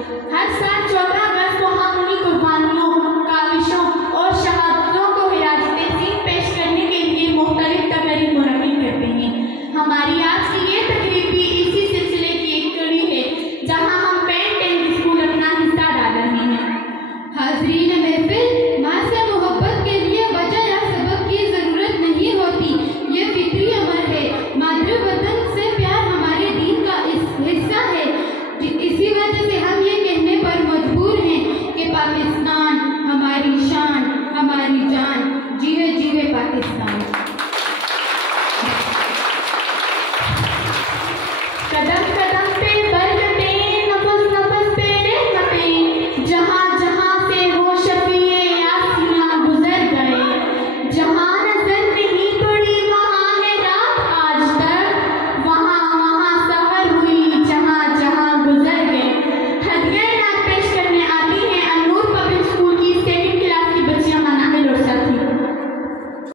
हर साल 14 अगस्त को हम उन्हीं कुर्बानियों, काविशों और शहादतों को हिरासत-ए-सीन पेश करने के लिए मुख्तलिफ तकरीब मुनक्किद करते हैं। हमारी आज की ये तकरीब भी इसी सिलसिले की एक कड़ी है, जहां हम पेंट एंड स्कूल अपना हिस्सा डाल रहे हैं। हाज़रीन महफिल, माँ से मोहब्बत के लिए वजह या सबब की ज़रूरत नहीं होती, ये फितरी अमर है। मातृ वतन से प्यार हमारे दीन का हिस्सा है। इसी वजह से हम ये कहने पर मजबूर हैं कि पाकिस्तान हमारी शान, हमारी जान, जीवे पाकिस्तान। कदम कदम